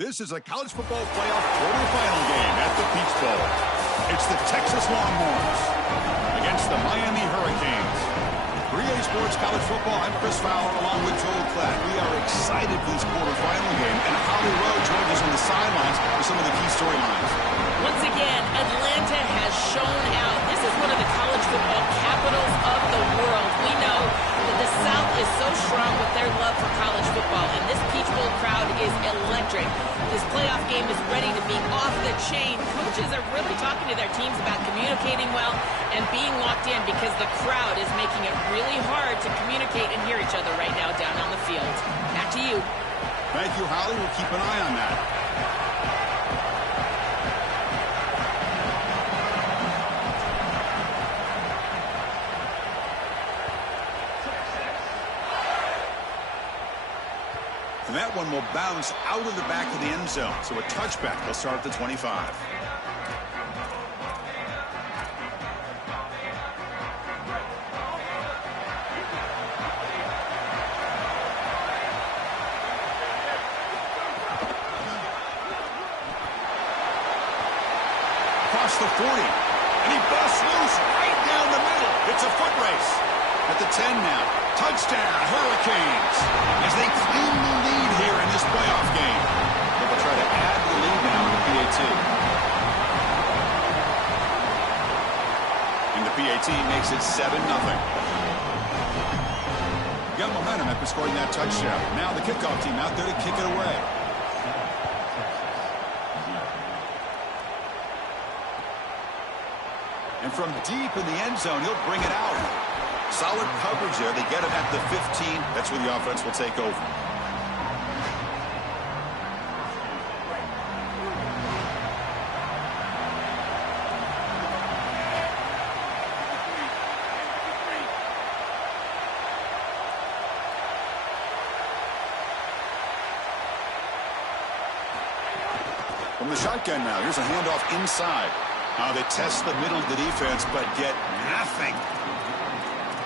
This is a college football playoff quarterfinal game at the Peach Bowl. It's the Texas Longhorns against the Miami Hurricanes. 3A Sports College Football, I'm Chris Fowler along with Joel Klatt. We are excited for this quarterfinal game, and Holly Rowe joins us on the sidelines for some of the key storylines. Once again, Atlanta has shown out. This is one of the college football capitals of the world. We know that the South is so strong with their love for college football, and this Peach Bowl crowd is electric. This playoff game is ready to be off the chain. Coaches are really talking to their teams about communicating well and being locked in because the crowd is making it really hard to communicate and hear each other right now down on the field. Back to you. Thank you, Holly. We'll keep an eye on that. And that one will bounce out of the back of the end zone. So a touchback. They'll start at the 25. Across the 40. And he busts loose right down the middle. It's a foot race. At the 10 now. Touchdown, Hurricanes. As they claim the lead here in this playoff game. They'll try to add the lead now in the PAT. And the PAT makes it 7-0. Got momentum after scoring that touchdown. Now the kickoff team out there to kick it away. And from deep in the end zone, he'll bring it out. Solid coverage there. They get it at the 15. That's where the offense will take over. From the shotgun now, here's a handoff inside. They test the middle of the defense, but get nothing.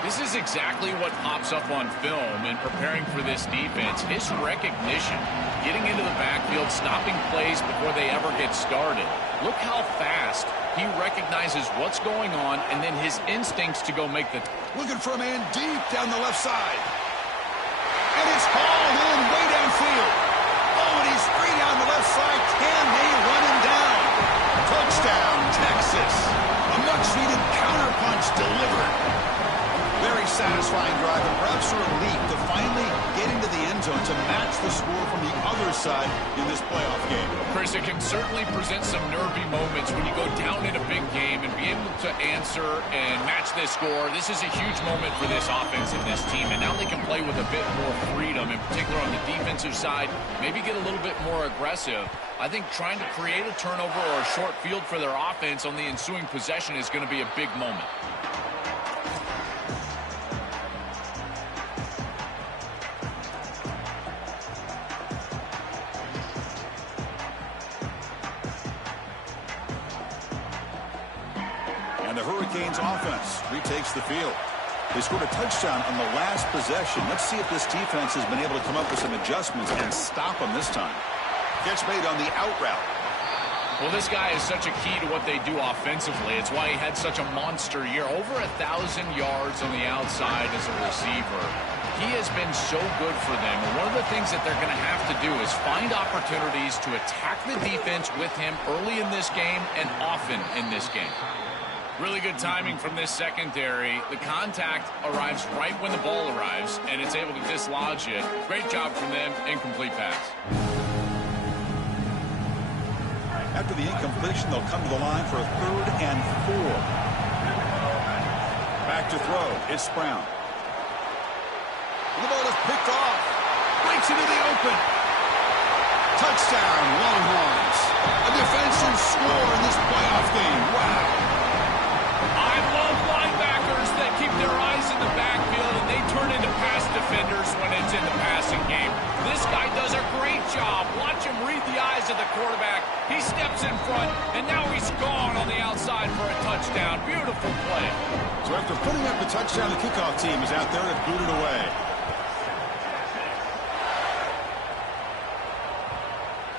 This is exactly what pops up on film in preparing for this defense. His recognition, getting into the backfield, stopping plays before they ever get started. Look how fast he recognizes what's going on, and then his instincts to go make the... Looking for a man deep down the left side. And it's hauled in way downfield. Oh, and he's free down the left side. Can they run him down? Touchdown, Texas. A much-needed counterpunch delivered. Very satisfying drive, and perhaps a relief to finally get into the end zone to match the score from the other side in this playoff game. Chris, it can certainly present some nervy moments when you go down in a big game and be able to answer and match this score. This is a huge moment for this offense and this team, and now they can play with a bit more freedom, in particular on the defensive side, maybe get a little bit more aggressive. I think trying to create a turnover or a short field for their offense on the ensuing possession is going to be a big moment. And the Hurricanes offense retakes the field. They scored a touchdown on the last possession. Let's see if this defense has been able to come up with some adjustments and stop them this time. Catch made on the out route. Well, this guy is such a key to what they do offensively. It's why he had such a monster year. Over 1,000 yards on the outside as a receiver. He has been so good for them. And one of the things that they're going to have to do is find opportunities to attack the defense with him early in this game and often in this game. Really good timing from this secondary. The contact arrives right when the ball arrives, and it's able to dislodge it. Great job from them. Incomplete pass. After the incompletion, they'll come to the line for a 3rd and 4. Back to throw. It's Brown. The ball is picked off. Breaks into the open. Touchdown, Longhorns. A defensive score in this playoff game. Wow. I love linebackers that keep their eyes in the backfield and they turn into pass defenders when it's in the passing game. This guy does a great job. Watch him read the eyes of the quarterback. He steps in front, and now he's gone on the outside for a touchdown. Beautiful play. So after putting up the touchdown, the kickoff team is out there to boot it away.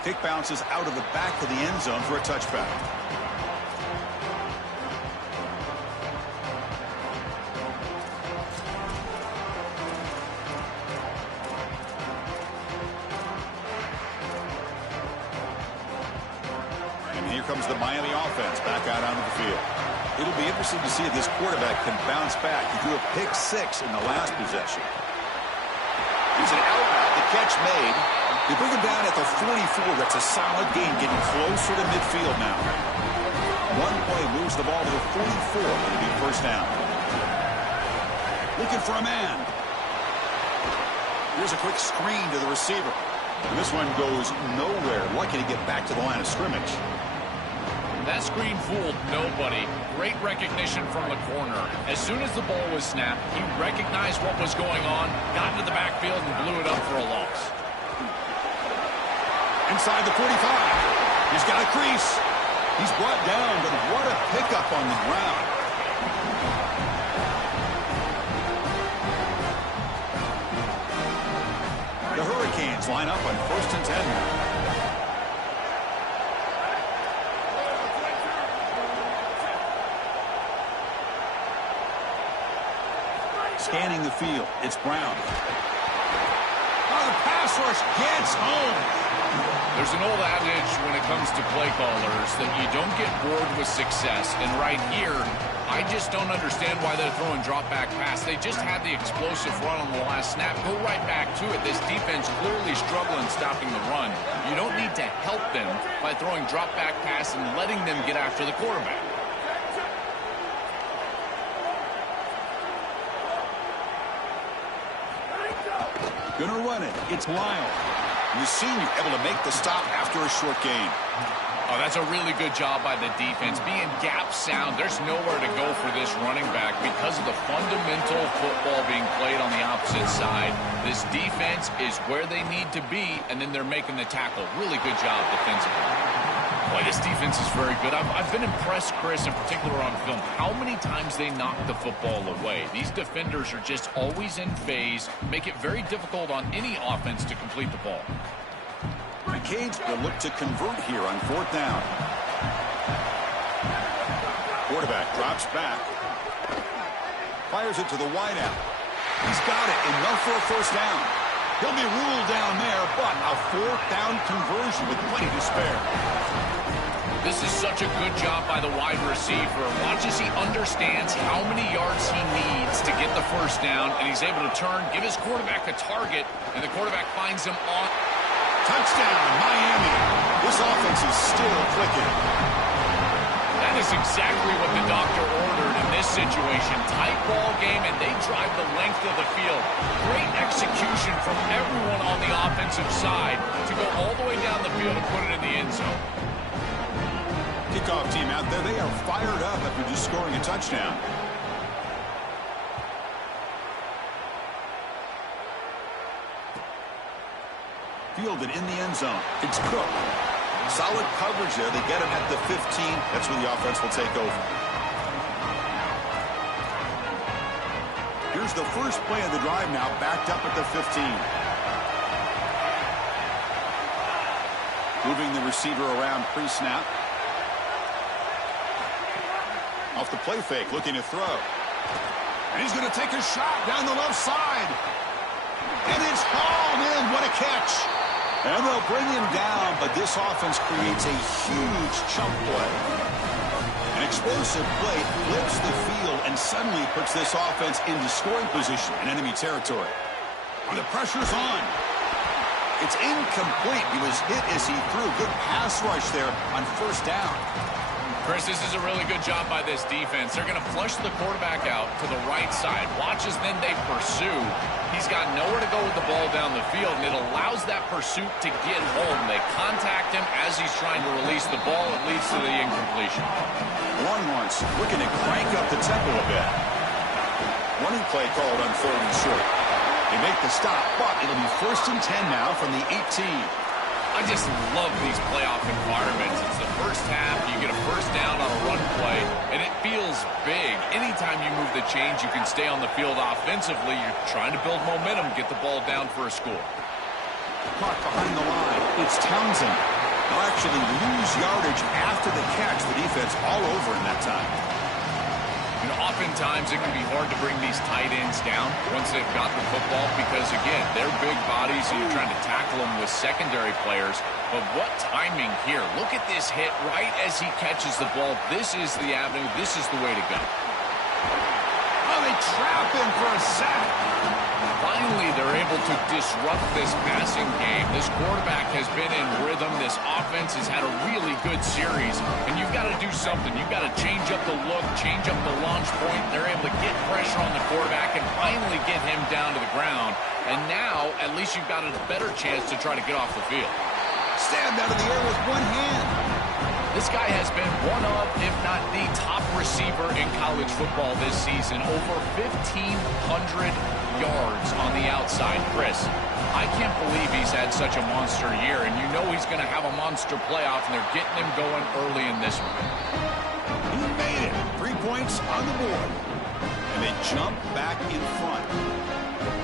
Kick bounces out of the back of the end zone for a touchback. And here comes the Miami offense back out onto the field. It'll be interesting to see if this quarterback can bounce back. He threw a pick-6 in the last possession. He's an out route. The catch made. They bring him down at the 44. That's a solid gain, getting closer to midfield now. One play moves the ball to the 44. It'll be first down. Looking for a man. Here's a quick screen to the receiver. And this one goes nowhere. Lucky to get back to the line of scrimmage. That screen fooled nobody. Great recognition from the corner. As soon as the ball was snapped, he recognized what was going on, got into the backfield, and blew it up for a loss. Inside the 45. He's got a crease. He's brought down, but what a pickup on the ground. The Hurricanes line up on 1st and 10 now. Scanning the field. It's Brown. Oh, the pass rush gets home. There's an old adage when it comes to play callers that you don't get bored with success. And right here, I just don't understand why they're throwing drop-back pass. They just had the explosive run on the last snap. Go right back to it. This defense clearly struggling stopping the run. You don't need to help them by throwing drop-back pass and letting them get after the quarterback. Gonna run it. It's Lyle. The senior able to make the stop after a short gain. Oh, that's a really good job by the defense. Being gap sound, there's nowhere to go for this running back because of the fundamental football being played on the opposite side. This defense is where they need to be, and then they're making the tackle. Really good job defensively. Boy, this defense is very good. I've been impressed, Chris, in particular on film, how many times they knock the football away. These defenders are just always in phase, make it very difficult on any offense to complete the ball. The Canes will look to convert here on 4th down. Quarterback drops back. Fires it to the wideout. He's got it. Enough for a first down. He'll be ruled down there, but a 4th down conversion with plenty to spare. This is such a good job by the wide receiver. Watch as he understands how many yards he needs to get the first down, and he's able to turn, give his quarterback a target, and the quarterback finds him on. Touchdown, Miami. This offense is still clicking. That is exactly what the doctor ordered in this situation. Tight ball game, and they drive the length of the field. Great execution from everyone on the offensive side to go all the way down the field and put it in the end zone. Kickoff team out there, they are fired up after just scoring a touchdown. Fielded in the end zone. It's Cook. Solid coverage there. They get him at the 15. That's where the offense will take over. Here's the first play of the drive now, backed up at the 15. Moving the receiver around pre-snap. Off the play fake, looking to throw. And he's going to take a shot down the left side. And it's hauled in. What a catch. And they'll bring him down, but this offense creates a huge chunk play. An explosive play flips the field and suddenly puts this offense into scoring position in enemy territory. And the pressure's on. It's incomplete. He was hit as he threw. Good pass rush there on first down. Chris, this is a really good job by this defense. They're going to flush the quarterback out to the right side. Watch as then they pursue. He's got nowhere to go with the ball down the field, and it allows that pursuit to get home. They contact him as he's trying to release the ball. It leads to the incompletion. Longhorns looking to crank up the tempo a bit. Running play called on 3rd and short. They make the stop, but it'll be 1st and 10 now from the 18. I just love these playoff environments. It's the first half, you get a first down on a run play, and it feels big. Anytime you move the chains, you can stay on the field offensively. You're trying to build momentum, get the ball down for a score. Caught behind the line. It's Townsend. They'll actually lose yardage after the catch. The defense all over in that time. You know, oftentimes it can be hard to bring these tight ends down once they've got the football because, again, they're big bodies and you're trying to tackle them with secondary players. But what timing here. Look at this hit right as he catches the ball. This is the avenue. This is the way to go. Oh, they trap him for a sack. Finally, they're able to disrupt this passing game. This quarterback has been in rhythm. This offense has had a really good series. And you've got to do something. You've got to change up the look, change up the launch point. They're able to get pressure on the quarterback and finally get him down to the ground. And now, at least you've got a better chance to try to get off the field. Stabbed out of the air with one hand. This guy has been one of, if not the top receiver in college football this season. Over 1,500 yards on the outside. Chris, I can't believe he's had such a monster year, and you know he's going to have a monster playoff, and they're getting him going early in this one. He made it. 3 points on the board. And they jump back in front.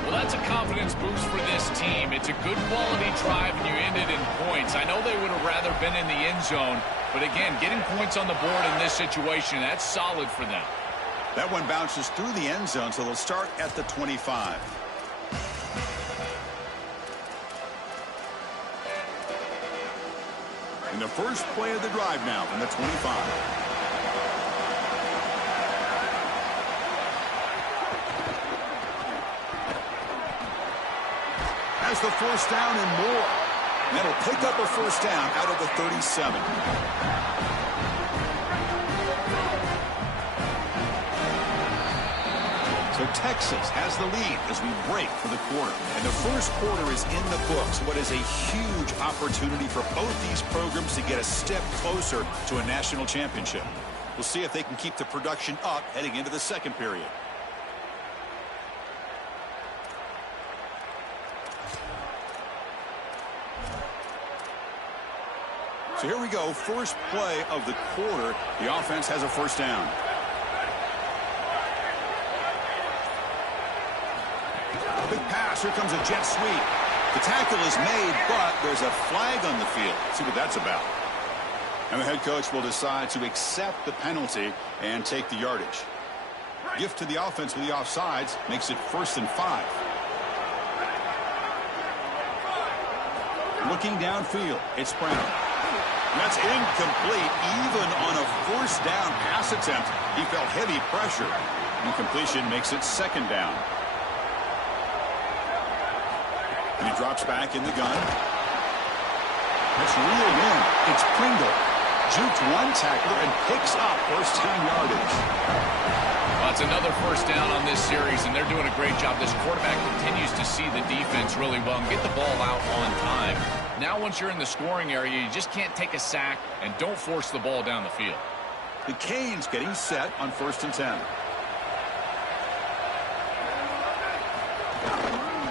Well, that's a confidence boost for this team. It's a good quality drive, and you ended in points. I know they would have rather been in the end zone, but again, getting points on the board in this situation, that's solid for them. That one bounces through the end zone, so they'll start at the 25. And the first play of the drive now from the 25. Has the first down and more. And that'll pick up a first down out of the 37. So Texas has the lead as we break for the quarter. And the first quarter is in the books. What is a huge opportunity for both these programs to get a step closer to a national championship. We'll see if they can keep the production up heading into the second period. So here we go, first play of the quarter. The offense has a first down. Big pass, here comes a jet sweep. The tackle is made, but there's a flag on the field. Let's see what that's about. And the head coach will decide to accept the penalty and take the yardage. Gift to the offense with the offsides makes it 1st and 5. Looking downfield, it's Brown. That's incomplete. Even on a first down pass attempt, he felt heavy pressure. Incompletion makes it 2nd down. And he drops back in the gun. That's reeled in. It's Pringle. Jukes one tackler and picks up first down yardage. Well, it's another first down on this series, and they're doing a great job. This quarterback continues to see the defense really well and get the ball out on time. Now once you're in the scoring area, you just can't take a sack and don't force the ball down the field. The Canes getting set on 1st and 10.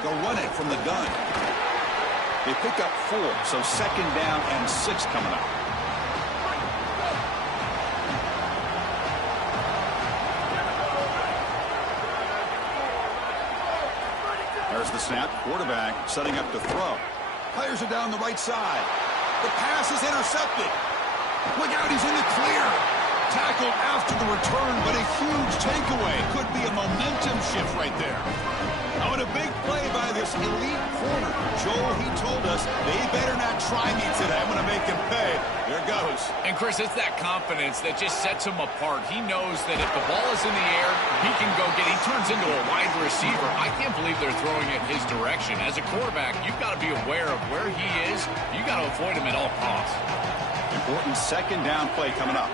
They'll run it from the gun. They pick up 4, so 2nd down and 6 coming up. There's the snap. Quarterback setting up to throw. Players are down the right side. The pass is intercepted. Look out, he's in the clear. Tackled after the return, but a huge takeaway. Could be a momentum shift right there. Oh, and a big play by this elite corner. Joel, he told us, they better not try me today. I'm going to make him pay. There goes. And, Chris, it's that confidence that just sets him apart. He knows that if the ball is in the air, he can go get it. He turns into a wide receiver. I can't believe they're throwing it his direction. As a quarterback, you've got to be aware of where he is. You've got to avoid him at all costs. Important 2nd down play coming up.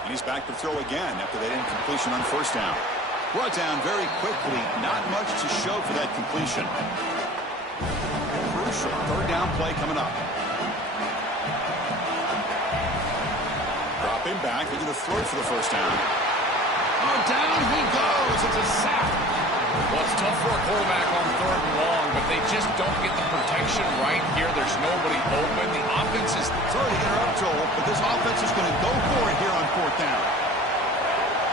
And he's back to throw again after that incompletion on 1st down. Brought down very quickly. Not much to show for that completion. Crucial 3rd down play coming up. Drop him back. They're going to throw for the 1st down. Oh, down he goes. It's a sack. Well, it's tough for a quarterback on 3rd and long, but they just don't get the protection right here. There's nobody open. The offense is... Sorry to interrupt, Joel, but this offense is going to go for it here on 4th down.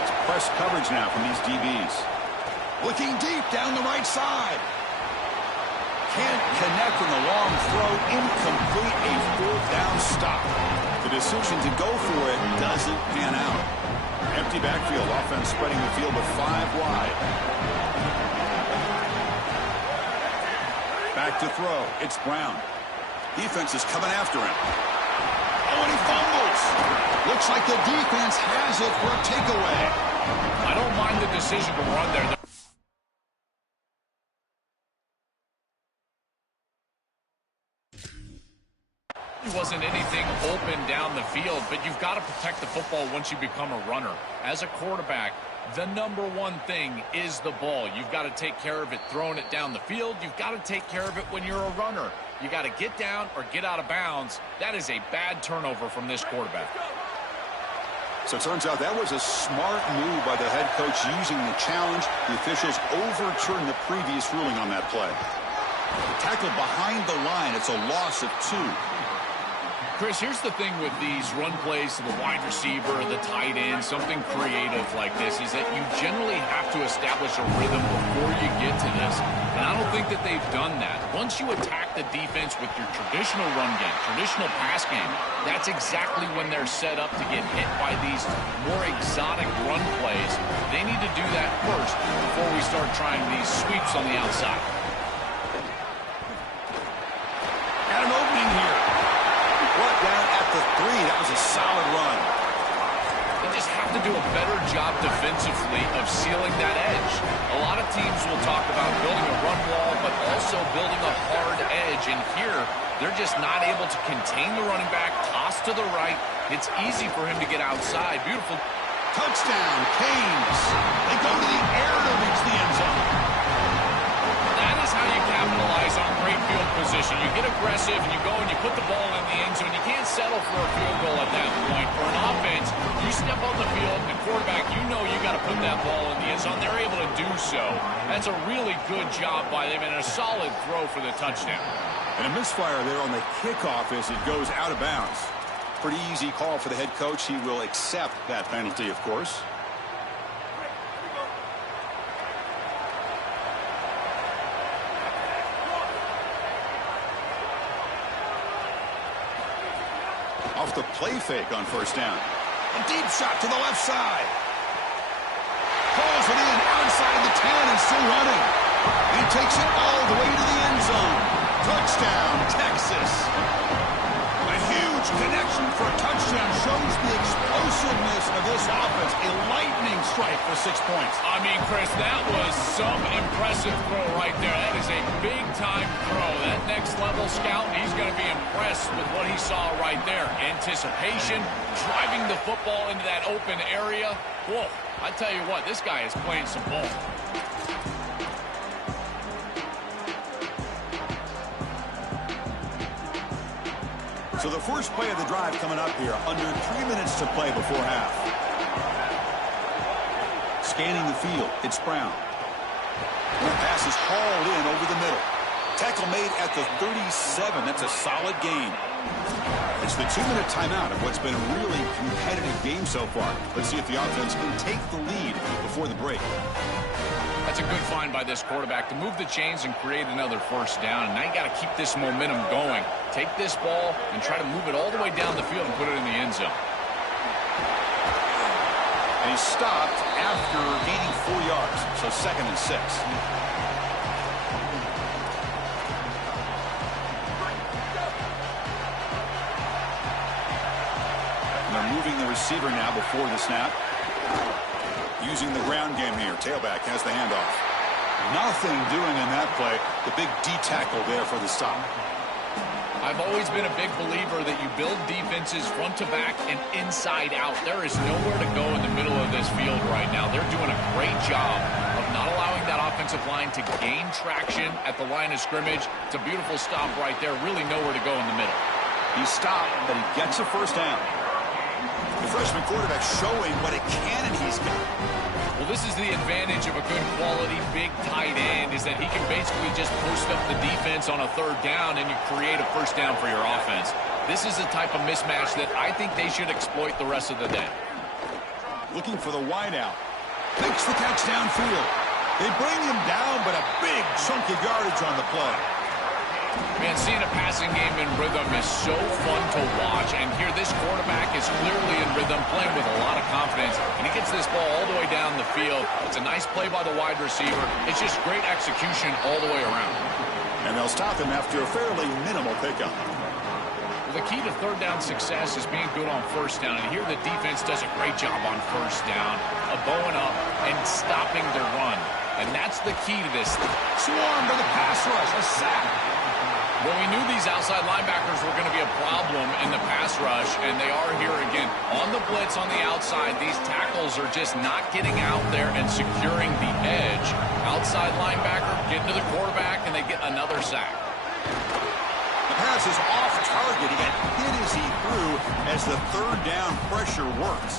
It's press coverage now from these DBs. Looking deep down the right side. Can't connect on the long throw. Incomplete, a fourth down stop. The decision to go for it doesn't pan out. Empty backfield, offense spreading the field with 5 wide. Back to throw. It's Brown. Defense is coming after him. Oh, and he fumbles. Looks like the defense has it for a takeaway. I don't mind the decision to run there. There wasn't anything open down the field, but you've got to protect the football once you become a runner. As a quarterback, the number one thing is the ball. You've got to take care of it throwing it down the field. You've got to take care of it when you're a runner. You got to get down or get out of bounds. That is a bad turnover from this quarterback. So it turns out that was a smart move by the head coach using the challenge. The officials overturned the previous ruling on that play. The tackle behind the line. It's a loss of 2. Chris, here's the thing with these run plays to the wide receiver, the tight end, something creative like this, is that you generally have to establish a rhythm before you get to this. And I don't think that they've done that. Once you attack the defense with your traditional run game, traditional pass game, that's exactly when they're set up to get hit by these more exotic run plays. They need to do that first before we start trying these sweeps on the outside. Got an opening here. Brought down at the 3. That was a solid run. They just have to do a better job defensively of sealing that edge. A lot of teams will talk about building a run wall, but also building a hard edge. And here, they're just not able to contain the running back, toss to the right. It's easy for him to get outside. Beautiful. Touchdown, Canes. They go to the air to reach the end zone. That is how you capitalize on great field position. You get aggressive, and you go and you put the ball in the end zone. You can't settle for a field goal at that point. For an offense, you step on the field, and quarterback, you know you got to put that ball in the end zone. They're able to do so. That's a really good job by them, and a solid throw for the touchdown. And a misfire there on the kickoff as it goes out of bounds. Pretty easy call for the head coach. He will accept that penalty, of course. Off the play fake on first down. A deep shot to the left side. Pulls it in outside the 10 and still running. He takes it all the way to the end zone. Touchdown, Texas. A huge connection for a touchdown shows the explosiveness of this offense. A lightning strike for 6 points. I mean, Chris, that was some impressive throw right there. That is a big-time throw. That next-level scout, he's going to be impressed with what he saw right there. Anticipation, driving the football into that open area. Whoa, I tell you what, this guy is playing some ball. So the first play of the drive coming up here, under 3 minutes to play before half. Scanning the field, it's Brown. And the pass is hauled in over the middle. Tackle made at the 37. That's a solid gain. It's the 2-minute timeout of what's been a really competitive game so far. Let's see if the offense can take the lead before the break. That's a good find by this quarterback to move the chains and create another first down. And now you got to keep this momentum going. Take this ball and try to move it all the way down the field and put it in the end zone. And he stopped after gaining 4 yards, so 2nd and 6. And they're moving the receiver now before the snap. Using the ground game here. Tailback has the handoff. Nothing doing in that play. The big D tackle there for the stop. I've always been a big believer that you build defenses front to back and inside out. There is nowhere to go in the middle of this field right now. They're doing a great job of not allowing that offensive line to gain traction at the line of scrimmage. It's a beautiful stop right there. Really nowhere to go in the middle. He stopped, but he gets a first down. The freshman quarterback showing what a cannon he's got. Well, this is the advantage of a good quality big tight end, is that he can basically just post up the defense on a 3rd down and you create a first down for your offense. This is the type of mismatch that I think they should exploit the rest of the day. Looking for the wideout. Makes the catch downfield. They bring him down, but a big chunk of yardage on the play. Man, seeing a passing game in rhythm is so fun to watch. And here, this quarterback is clearly in rhythm, playing with a lot of confidence. And he gets this ball all the way down the field. It's a nice play by the wide receiver. It's just great execution all the way around. And they'll stop him after a fairly minimal pickup. Well, the key to third down success is being good on first down. And here the defense does a great job on first down of bowing up and stopping their run. And that's the key to this. Swarmed by the pass rush, a sack. Well, we knew these outside linebackers were going to be a problem in the pass rush, and they are here again. On the blitz on the outside, these tackles are just not getting out there and securing the edge. Outside linebacker getting to the quarterback, and they get another sack. The pass is off target. He got hit as he threw as the third down pressure works.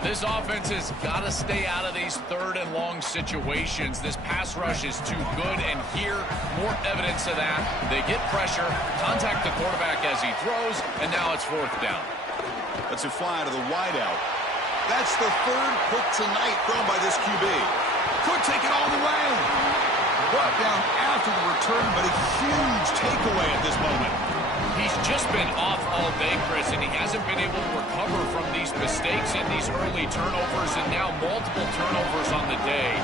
This offense has got to stay out of these third and long situations. This pass rush is too good, and here, more evidence of that. They get pressure, contact the quarterback as he throws, and now it's fourth down. That's a fly to the wideout. That's the third pick tonight thrown by this QB. Could take it all the way. Brought down after the return, but a huge takeaway at this moment. He's just been off all day, Chris, and he hasn't been able to recover from these mistakes and these early turnovers, and now multiple turnovers on the day.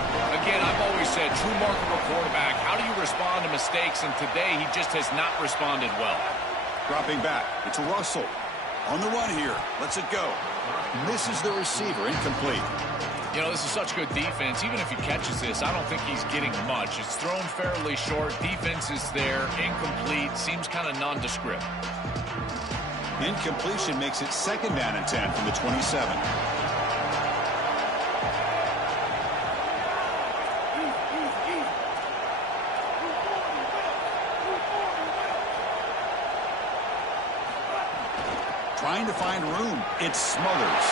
Again, I've always said, true mark of a quarterback, how do you respond to mistakes? And today, he just has not responded well. Dropping back, it's Russell. On the run here, lets it go. Misses the receiver, incomplete. You know, this is such good defense. Even if he catches this, I don't think he's getting much. It's thrown fairly short. Defense is there. Incomplete. Seems kind of nondescript. Incompletion makes it second down and 10 from the 27. Trying to find room. It smothers.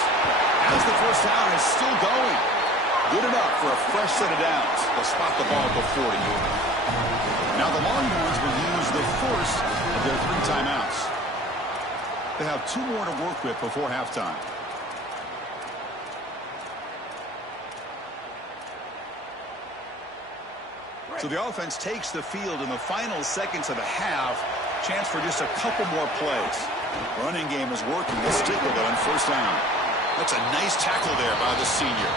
As the first down is still going. Good enough for a fresh set of downs. They'll spot the ball at the 40. Now the Longhorns will use the first of their 3 timeouts. They have 2 more to work with before halftime. So the offense takes the field in the final seconds of the half. Chance for just a couple more plays. Running game is working. They'll stick with it on first down. That's a nice tackle there by the senior.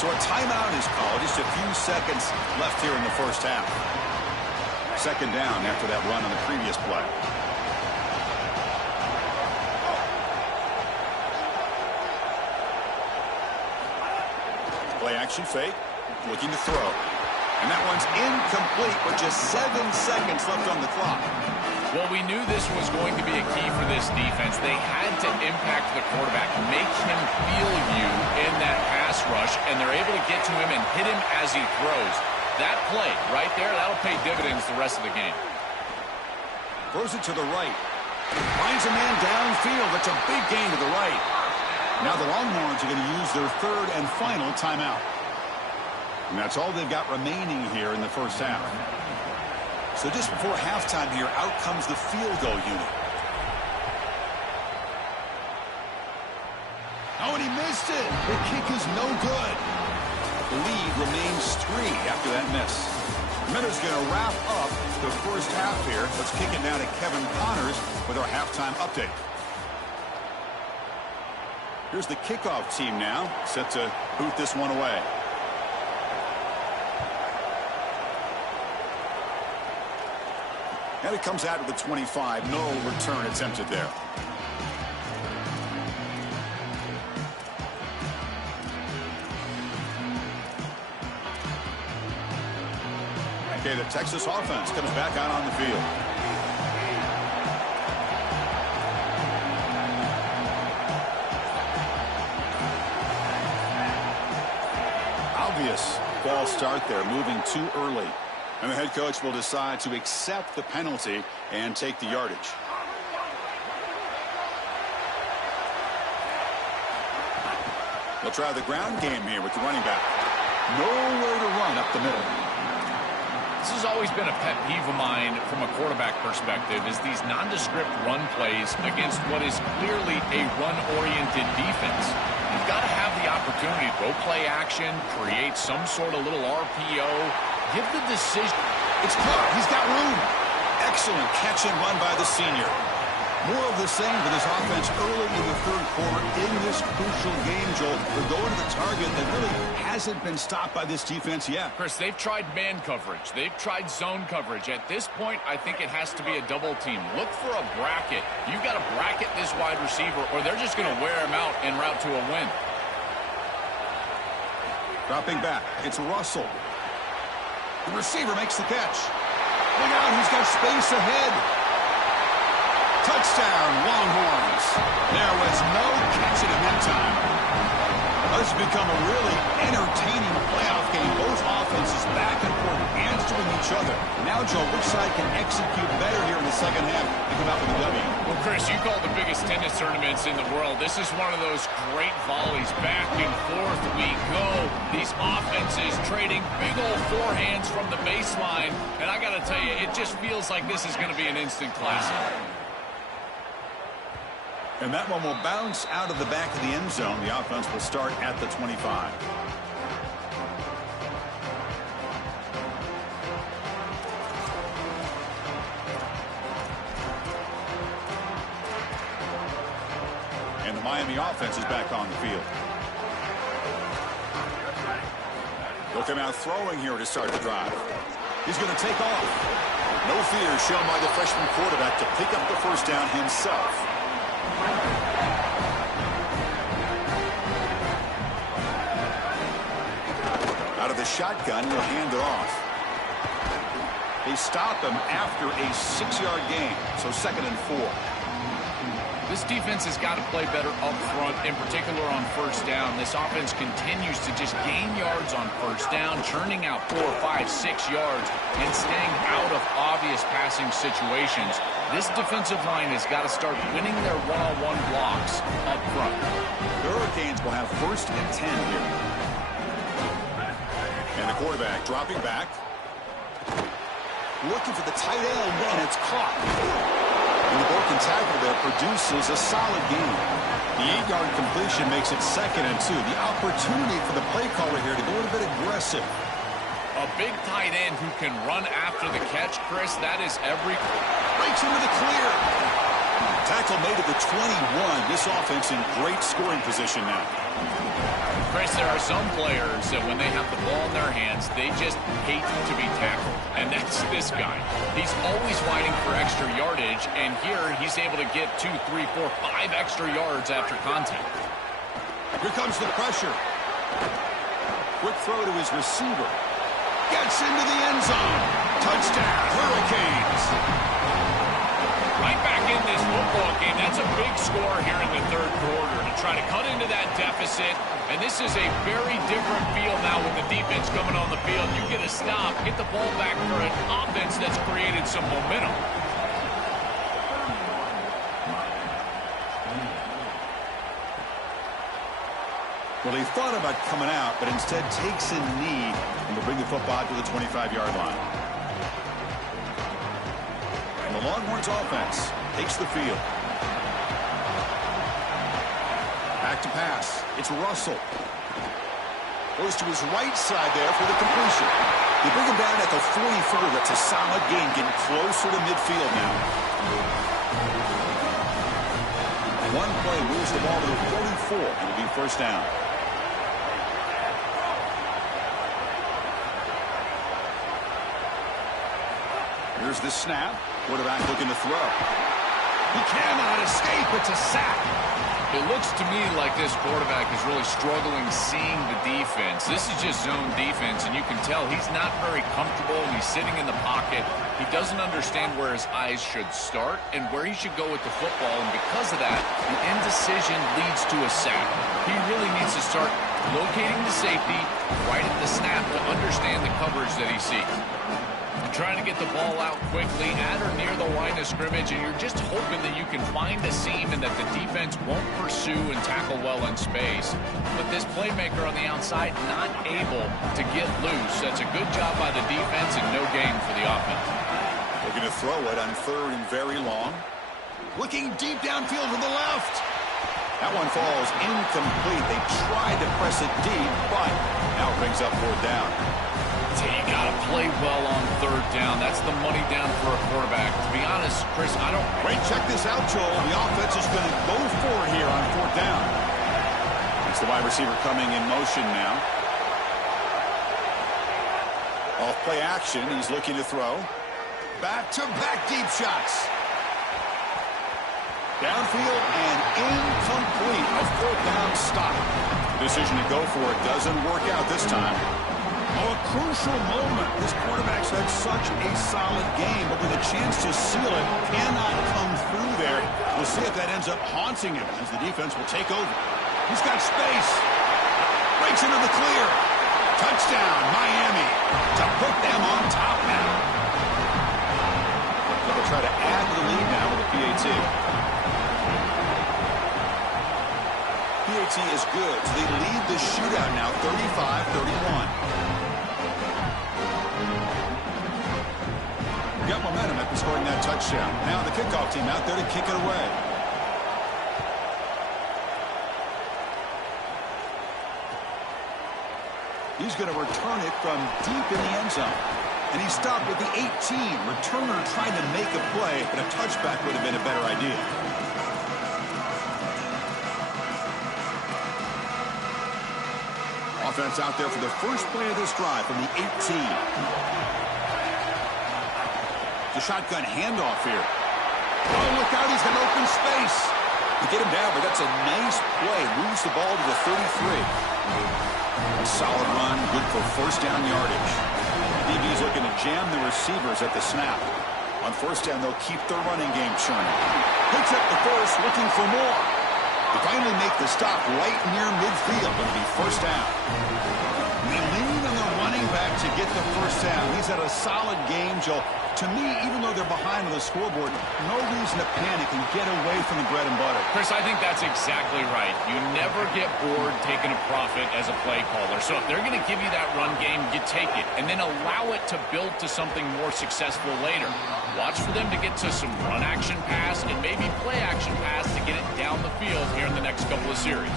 So a timeout is called. Just a few seconds left here in the first half. Second down after that run on the previous play. Play action fake. Looking to throw. And that one's incomplete with just 7 seconds left on the clock. Well, we knew this was going to be a key for this defense. They had to impact the quarterback, make him feel you in that pass rush, and they're able to get to him and hit him as he throws. That play right there, that'll pay dividends the rest of the game. Throws it to the right. Finds a man downfield. That's a big gain to the right. Now the Longhorns are going to use their third and final timeout. And that's all they've got remaining here in the first half. So just before halftime here, out comes the field goal unit. Oh, and he missed it. The kick is no good. The lead remains 3 after that miss. Minter's going to wrap up the first half here. Let's kick it now to Kevin Connors with our halftime update. Here's the kickoff team now, set to boot this one away. And it comes out of the 25. No return attempted there. Okay, the Texas offense comes back out on the field. Obvious false start there, moving too early. And the head coach will decide to accept the penalty and take the yardage. They'll try the ground game here with the running back. Nowhere to run up the middle. This has always been a pet peeve of mine from a quarterback perspective, is these nondescript run plays against what is clearly a run-oriented defense. You've got to have the opportunity to go play action, create some sort of little RPO, give the decision. It's caught. He's got room. Excellent catch and run by the senior. More of the same for this offense early in the third quarter in this crucial game, Joel. They're going to the target that really hasn't been stopped by this defense yet. Chris, they've tried man coverage. They've tried zone coverage. At this point, I think it has to be a double team. Look for a bracket. You've got to bracket this wide receiver, or they're just going to wear him out en route to a win. Dropping back, it's Russell. The receiver makes the catch. Look out, he's got space ahead. Touchdown, Longhorns. There was no catching him in time. This has become a really entertaining playoff game. Both offenses back and forth, answering each other. Now, Joe, which side can execute better here in the second half and come out with a W? Well, Chris, you call the biggest tennis tournaments in the world. This is one of those great volleys. Back and forth we go. These offenses trading big old forehands from the baseline. And I got to tell you, it just feels like this is going to be an instant classic. And that one will bounce out of the back of the end zone. The offense will start at the 25. And the Miami offense is back on the field. They'll come out throwing here to start the drive. He's going to take off. No fear shown by the freshman quarterback to pick up the first down himself. Out of the shotgun, he'll hand it off. They stop him after a 6-yard gain, so 2nd and 4. This defense has got to play better up front, in particular on first down. This offense continues to just gain yards on first down, churning out 4, 5, 6 yards, and staying out of obvious passing situations. This defensive line has got to start winning their one-on-one blocks up front. The Hurricanes will have 1st and 10 here. And the quarterback dropping back. Looking for the tight end, and it's caught. And the broken tackle there produces a solid gain. The 8-yard completion makes it 2nd and 2. The opportunity for the play caller here to go a little bit aggressive. A big tight end who can run after the catch, Chris, that is every... Breaks into the clear. Tackle made at the 21. This offense in great scoring position now. Chris, there are some players that when they have the ball in their hands, they just hate to be tackled. And that's this guy. He's always fighting for extra yardage, and here he's able to get 2, 3, 4, 5 extra yards after contact. Here comes the pressure. Quick throw to his receiver. Gets into the end zone. Touchdown, Hurricanes. Right back in this football game. That's a big score here in the third quarter to try to cut into that deficit. And this is a very different feel now with the defense coming on the field. You get a stop, get the ball back for an offense that's created some momentum. Well, he thought about coming out, but instead takes a knee and will bring the football to the 25-yard line. And the Longhorns offense takes the field. Back to pass. It's Russell. Goes to his right side there for the completion. They bring him down at the 44. That's a solid gain, getting closer to midfield now. One play moves the ball to the 44. It'll be first down. Here's the snap. Quarterback looking to throw. He cannot escape. It's a sack. It looks to me like this quarterback is really struggling seeing the defense. This is just zone defense, and you can tell he's not very comfortable. He's sitting in the pocket. He doesn't understand where his eyes should start and where he should go with the football, and because of that, the indecision leads to a sack. He really needs to start locating the safety right at the snap to understand the coverage that he seeks. Trying to get the ball out quickly at or near the line of scrimmage, and you're just hoping that you can find a seam and that the defense won't pursue and tackle well in space. But this playmaker on the outside not able to get loose. That's a good job by the defense and no gain for the offense. Looking to throw it on 3rd and very long. Looking deep downfield to the left. That one falls incomplete. They tried to press it deep, but now it brings up 4th down. You got to play well on third down. That's the money down for a quarterback. To be honest, Chris, I don't... Wait, check this out, Joel. The offense is going to go for it here on fourth down. It's the wide receiver coming in motion now. Off play action. He's looking to throw. Back-to-back deep shots. Downfield and incomplete. A fourth down stop. The decision to go for it doesn't work out this time. Oh, a crucial moment. This quarterback's had such a solid game, but with a chance to seal it, cannot come through there. We'll see if that ends up haunting him as the defense will take over. He's got space. Breaks into the clear. Touchdown, Miami, to put them on top now. They'll try to add to the lead now with a PAT. PAT is good, so they lead the shootout now 35-31. Got momentum after scoring that touchdown. Now the kickoff team out there to kick it away. He's going to return it from deep in the end zone. And he stopped with the 18. Returner trying to make a play, but a touchback would have been a better idea. Offense out there for the first play of this drive from the 18. The shotgun handoff here. Oh, look out, he's got open space. To get him down, but that's a nice play. Moves the ball to the 33. A solid run, good for first down yardage. DB's looking to jam the receivers at the snap. On first down, they'll keep their running game churning. Picks up the first, looking for more. They finally make the stop right near midfield. Going to be first down. They lean on the running back to get the first down. He's had a solid game, Joe. To me, even though they're behind on the scoreboard, no reason to panic and get away from the bread and butter. Chris, I think that's exactly right. You never get bored taking a profit as a play caller. So if they're going to give you that run game, you take it. And then allow it to build to something more successful later. Watch for them to get to some run action pass and maybe play action pass to get it down the field here in the next couple of series.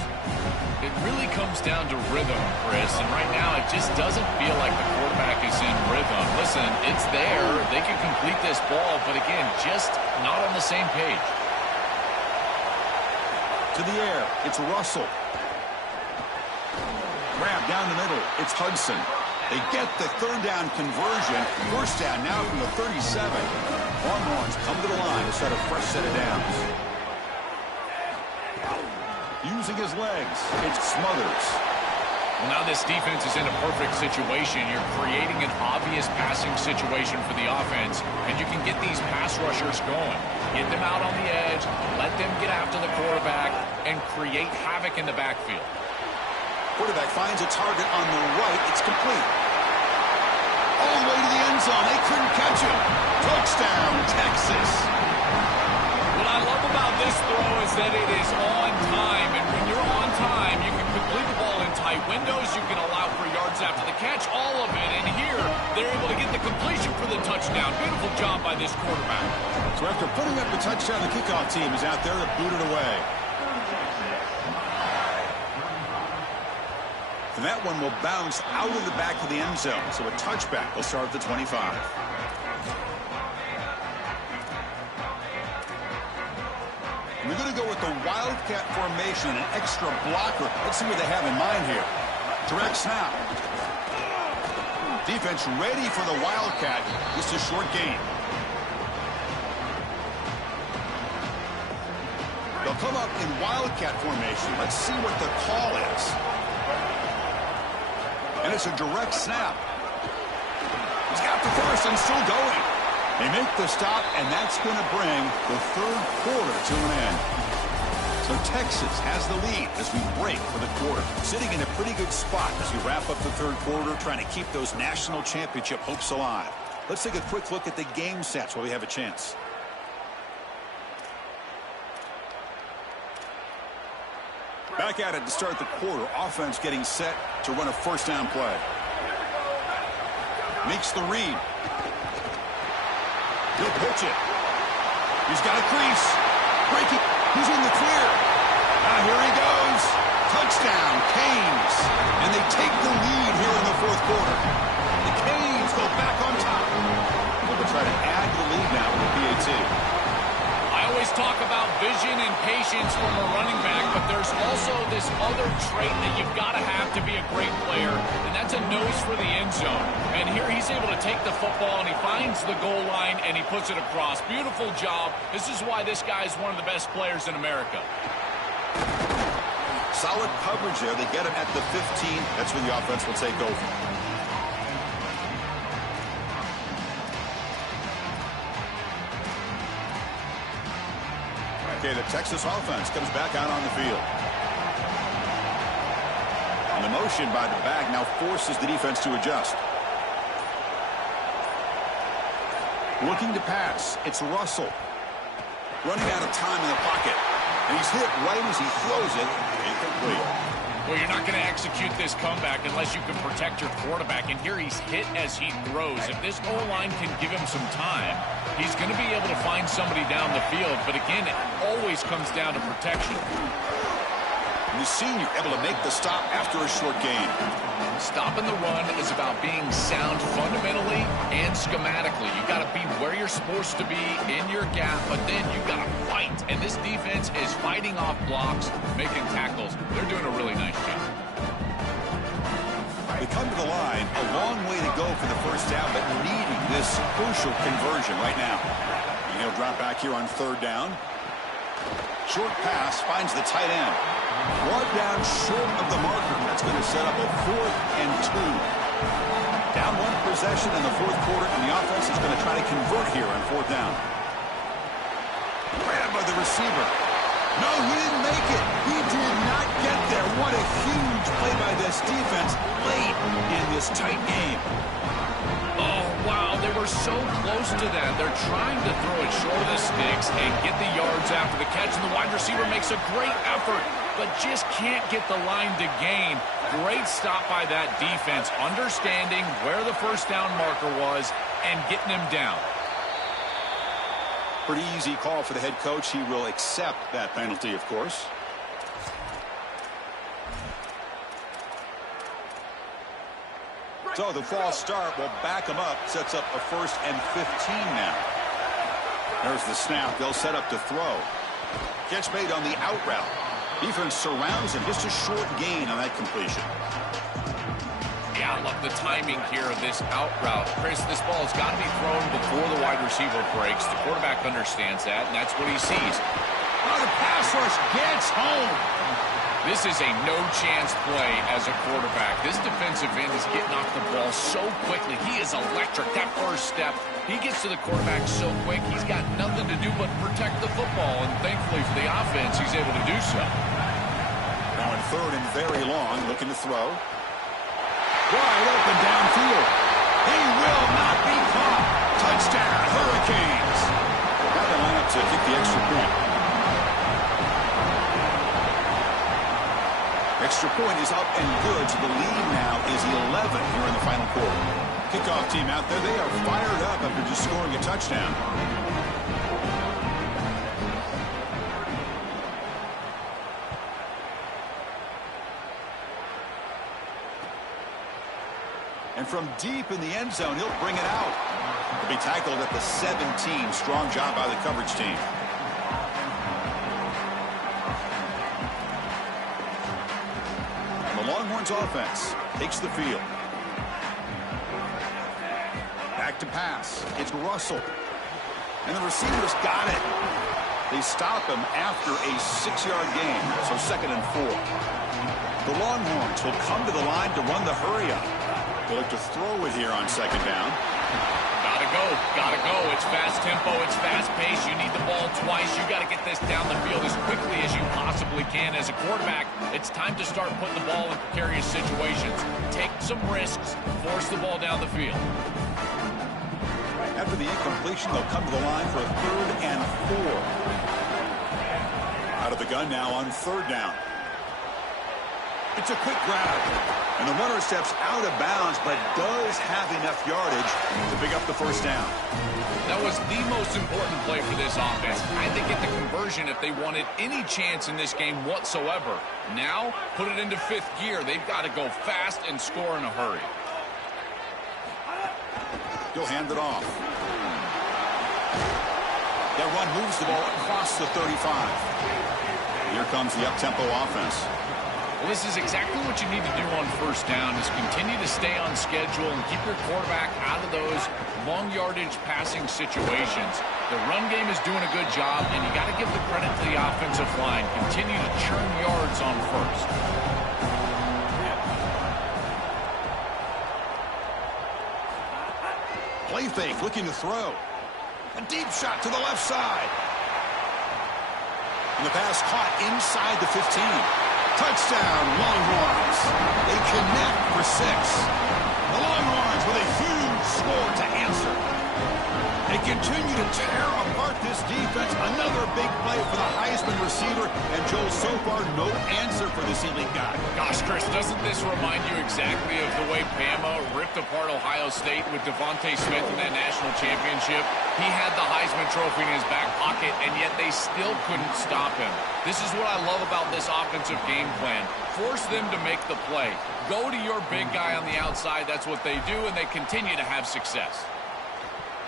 It really comes down to rhythm, Chris. And right now, it just doesn't feel like the quarterback is in rhythm. Listen, it's there. They can complete this ball, but again, just not on the same page. To the air, it's Russell. Grab down the middle, it's Hudson. They get the third down conversion. First down now from the 37. Longhorns come to the line to set a fresh set of downs. Using his legs, it's Smothers. Well, now this defense is in a perfect situation. You're creating an obvious passing situation for the offense, and you can get these pass rushers going. Get them out on the edge, let them get after the quarterback, and create havoc in the backfield. Quarterback finds a target on the right. It's complete. All the way to the end zone. They couldn't catch him. Touchdown, Texas. What I love about this throw is that it is on time, and when you're on time, you can complete the ball in tight windows. You can allow for yards after the catch, all of it. And here, they're able to get the completion for the touchdown. Beautiful job by this quarterback. So after putting up the touchdown, the kickoff team is out there to boot it away. And that one will bounce out of the back of the end zone. So a touchback will start at the 25. We're going to go with the Wildcat formation, an extra blocker. Let's see what they have in mind here. Direct snap. Defense ready for the Wildcat. Just a short gain. They'll come up in Wildcat formation. Let's see what the call is. And it's a direct snap. He's got the first and still going. They make the stop, and that's going to bring the third quarter to an end. So Texas has the lead as we break for the quarter. Sitting in a pretty good spot as we wrap up the third quarter, trying to keep those national championship hopes alive. Let's take a quick look at the game stats while we have a chance. Back at it to start the quarter. Offense getting set to run a first down play. Makes the read. He'll pitch it. He's got a crease. Breaking. He's in the clear. Now here he goes. Touchdown, Canes. And they take the lead here in the fourth quarter. The patience from a running back, but there's also this other trait that you've got to have to be a great player, and that's a nose for the end zone. And here he's able to take the football, and he finds the goal line, and he puts it across. Beautiful job. This is why this guy is one of the best players in America. Solid coverage there. They get him at the 15. That's when the offense will take over. Okay, the Texas offense comes back out on the field. And the motion by the back now forces the defense to adjust. Looking to pass. It's Russell. Running out of time in the pocket. And he's hit right as he throws it. Incomplete. Well, you're not going to execute this comeback unless you can protect your quarterback. And here he's hit as he throws. If this O-line can give him some time, he's going to be able to find somebody down the field. But again, it always comes down to protection. And the senior able to make the stop after a short gain. Stopping the run is about being sound fundamentally and schematically. You got to be where you're supposed to be in your gap, but then you got to fight. And this defense is fighting off blocks, making tackles. They're doing a really nice job. They come to the line, a long way to go for the first down, but needing this crucial conversion right now. And he'll drop back here on third down. Short pass finds the tight end. Brought down short of the marker. That's going to set up a 4th and 2. Down one possession in the fourth quarter, and the offense is going to try to convert here on fourth down. Grabbed by the receiver. No, he didn't make it. He did not get there. What a huge play by this defense late in this tight game. Oh, wow, they were so close to that. They're trying to throw it short of the sticks and get the yards after the catch, and the wide receiver makes a great effort, but just can't get the line to gain. Great stop by that defense, understanding where the first down marker was and getting him down. Pretty easy call for the head coach. He will accept that penalty, of course. So the false start will back him up. Sets up a 1st and 15 now. There's the snap. They'll set up to throw. Catch made on the out route. Defense surrounds him. Just a short gain on that completion. Yeah, I love the timing here of this out route. Chris, this ball has got to be thrown before the wide receiver breaks. The quarterback understands that, and that's what he sees. Oh, the pass rush gets home. This is a no-chance play as a quarterback. This defensive end is getting off the ball so quickly. He is electric. That first step, he gets to the quarterback so quick, he's got nothing to do but protect the football. And thankfully for the offense, he's able to do so. Now in 3rd and very long, looking to throw. Wide open downfield. He will not be caught. Touchdown, Hurricanes. Now they line up to kick the extra point. Extra point is up and good. So the lead now is 11 here in the final quarter. Kickoff team out there. They are fired up after just scoring a touchdown. And from deep in the end zone, he'll bring it out. He'll be tackled at the 17. Strong job by the coverage team. Longhorns offense takes the field. Back to pass. It's Russell. And the receivers got it. They stop him after a 6-yard gain. So 2nd and 4. The Longhorns will come to the line to run the hurry up. They'll look to throw it here on 2nd down. Gotta go. It's fast tempo, it's fast pace. You need the ball twice. You got to get this down the field as quickly as you possibly can. As a quarterback, it's time to start putting the ball in precarious situations. Take some risks, force the ball down the field. After the incompletion, they'll come to the line for a 3rd and 4. Out of the gun now on 3rd down. It's a quick grab. And the runner steps out of bounds, but does have enough yardage to pick up the first down. That was the most important play for this offense. Had to get the conversion if they wanted any chance in this game whatsoever. Now, put it into 5th gear. They've got to go fast and score in a hurry. He'll hand it off. That run moves the ball across the 35. Here comes the up-tempo offense. Well, this is exactly what you need to do on first down, is continue to stay on schedule and keep your quarterback out of those long yardage passing situations. The run game is doing a good job, and you got to give the credit to the offensive line. Continue to churn yards on first. Play fake, looking to throw. A deep shot to the left side. And the pass caught inside the 15. Touchdown, Longhorns. They connect for 6. The Longhorns with a huge score to answer. They continue to tear apart this defense. Another big play for the Heisman receiver. And Joel, so far, no answer for this elite guy. Gosh, Chris, doesn't this remind you exactly of the way Bama ripped apart Ohio State with Devontae Smith in that national championship? He had the Heisman Trophy in his back pocket, and yet they still couldn't stop him. This is what I love about this offensive game plan. Force them to make the play. Go to your big guy on the outside. That's what they do, and they continue to have success.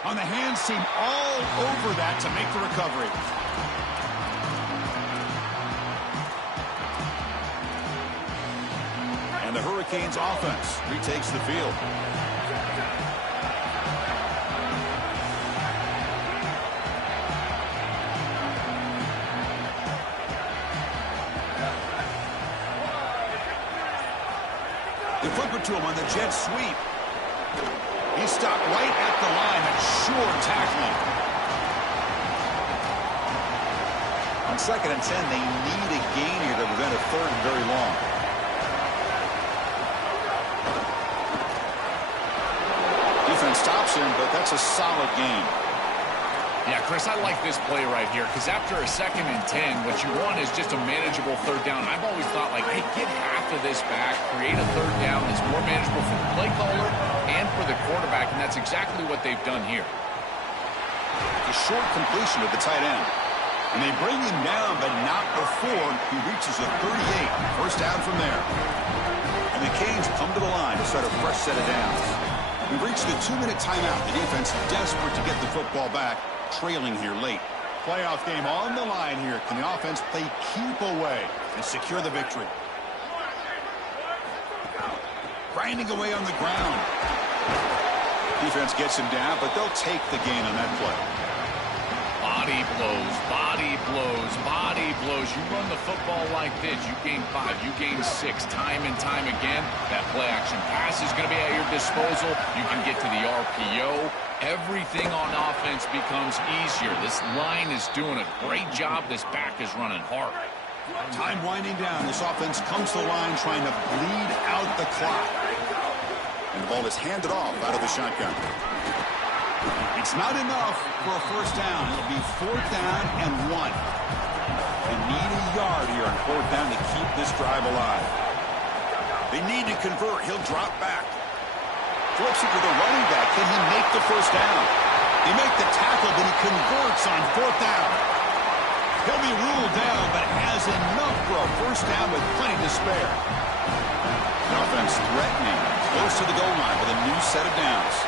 On the hands team all over that to make the recovery. And the Hurricanes offense retakes the field. They flip it to him on the jet sweep. He's stopped right at the line. That's sure tackling. On 2nd and 10, they need a gain here to prevent a 3rd and very long. Defense stops him, but that's a solid gain. Yeah, Chris, I like this play right here because after a 2nd and 10, what you want is just a manageable 3rd down. I've always thought, like, hey, get half of this back, create a 3rd down that's more manageable for the play caller and for the quarterback, and that's exactly what they've done here. A short completion to the tight end. And they bring him down, but not before he reaches the 38. First down from there. And the Canes come to the line to start a fresh set of downs. We've reached the 2-minute timeout. The defense desperate to get the football back, trailing here late. Playoff game on the line here. Can the offense play keep away and secure the victory? Grinding away on the ground. Defense gets him down, but they'll take the gain on that play. Body blows, body blows, body blows. You run the football like this, you gain 5, you gain 6, time and time again. That play-action pass is going to be at your disposal. You can get to the RPO. Everything on offense becomes easier. This line is doing a great job. This back is running hard. Time winding down. This offense comes to the line trying to bleed out the clock. And the ball is handed off out of the shotgun. It's not enough for a first down. It'll be 4th down and 1. They need a yard here on 4th down to keep this drive alive. They need to convert. He'll drop back. Flips it to the running back. Can he make the first down? They make the tackle, but he converts on 4th down. He'll be ruled down, but has enough for a first down with plenty to spare. The offense threatening, close to the goal line with a new set of downs.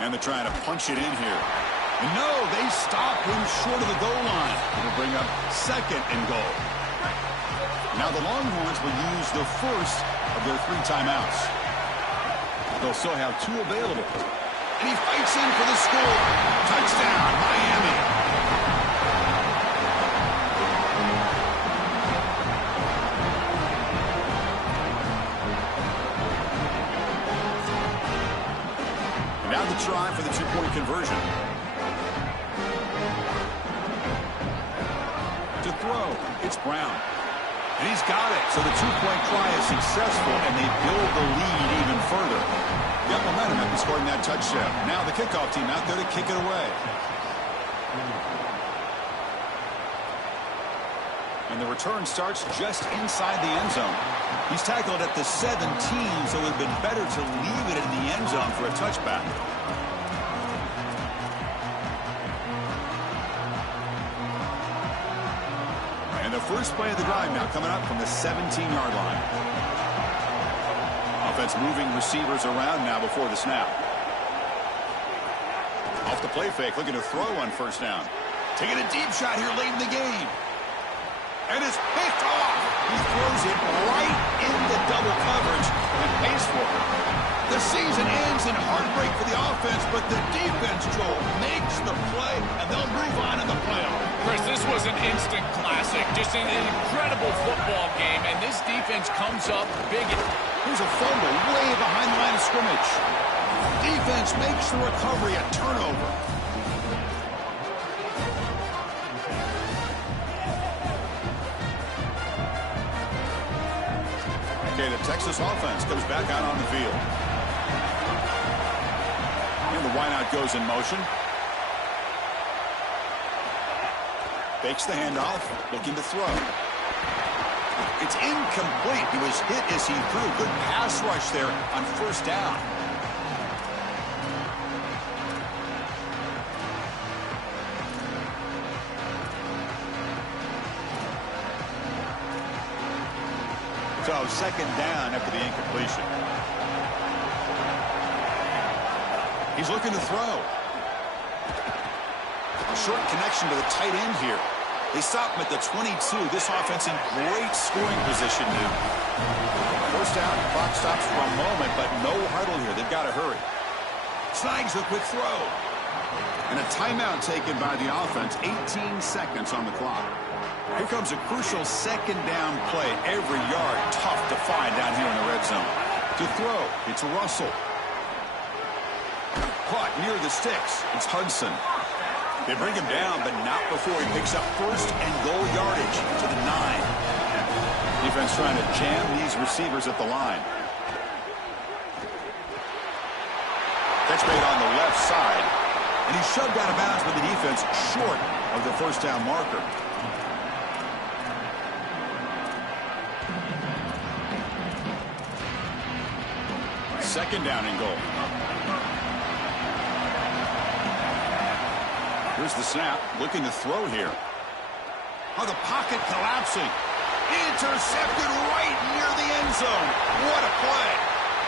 And they're trying to punch it in here. And no, they stop him short of the goal line. It'll bring up 2nd and goal. Now the Longhorns will use the first of their 3 timeouts. They'll still have 2 available. And he fights in for the score. Touchdown, Miami. Now the try for the 2-point conversion. To throw, it's Brown. And he's got it. So the 2-point try is successful, and they build the lead even further. Got momentum after scoring that touchdown. Now the kickoff team out there to kick it away. And the return starts just inside the end zone. He's tackled at the 17, so it would have been better to leave it in the end zone for a touchback. And the first play of the drive now coming up from the 17-yard line. Offense moving receivers around now before the snap. Off the play fake, looking to throw on first down. Taking a deep shot here late in the game. And it's picked off. He throws it right in the double coverage and pays for it. The season ends in heartbreak for the offense, but the defense, Joel, makes the play, and they'll move on in the playoff. Chris, this was an instant classic. Just an incredible football game, and this defense comes up big. Here's a fumble way behind the line of scrimmage. Defense makes the recovery a turnover. Okay, the Texas offense comes back out on the field. And the wideout goes in motion. Fakes the handoff, looking to throw. It's incomplete. He was hit as he threw. Good pass rush there on first down. So second down after the incompletion. He's looking to throw. A short connection to the tight end here. They stop him at the 22. This offense in great scoring position now. First down, clock stops for a moment, but no huddle here. They've got to hurry. Snags a quick throw. And a timeout taken by the offense. 18 seconds on the clock. Here comes a crucial second down play. Every yard tough to find down here in the red zone. To throw, it's Russell. Caught near the sticks. It's Hudson. They bring him down, but not before he picks up first and goal yardage to the 9. Defense trying to jam these receivers at the line. Catch made on the left side. And he's shoved out of bounds with the defense short of the first down marker. Second down and goal. Here's the snap, looking to throw here. Oh, the pocket collapsing. Intercepted right near the end zone. What a play.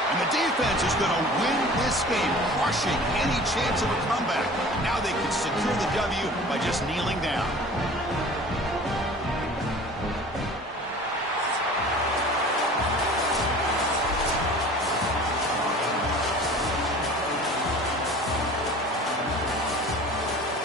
And the defense is going to win this game, crushing any chance of a comeback. Now they can secure the W by just kneeling down.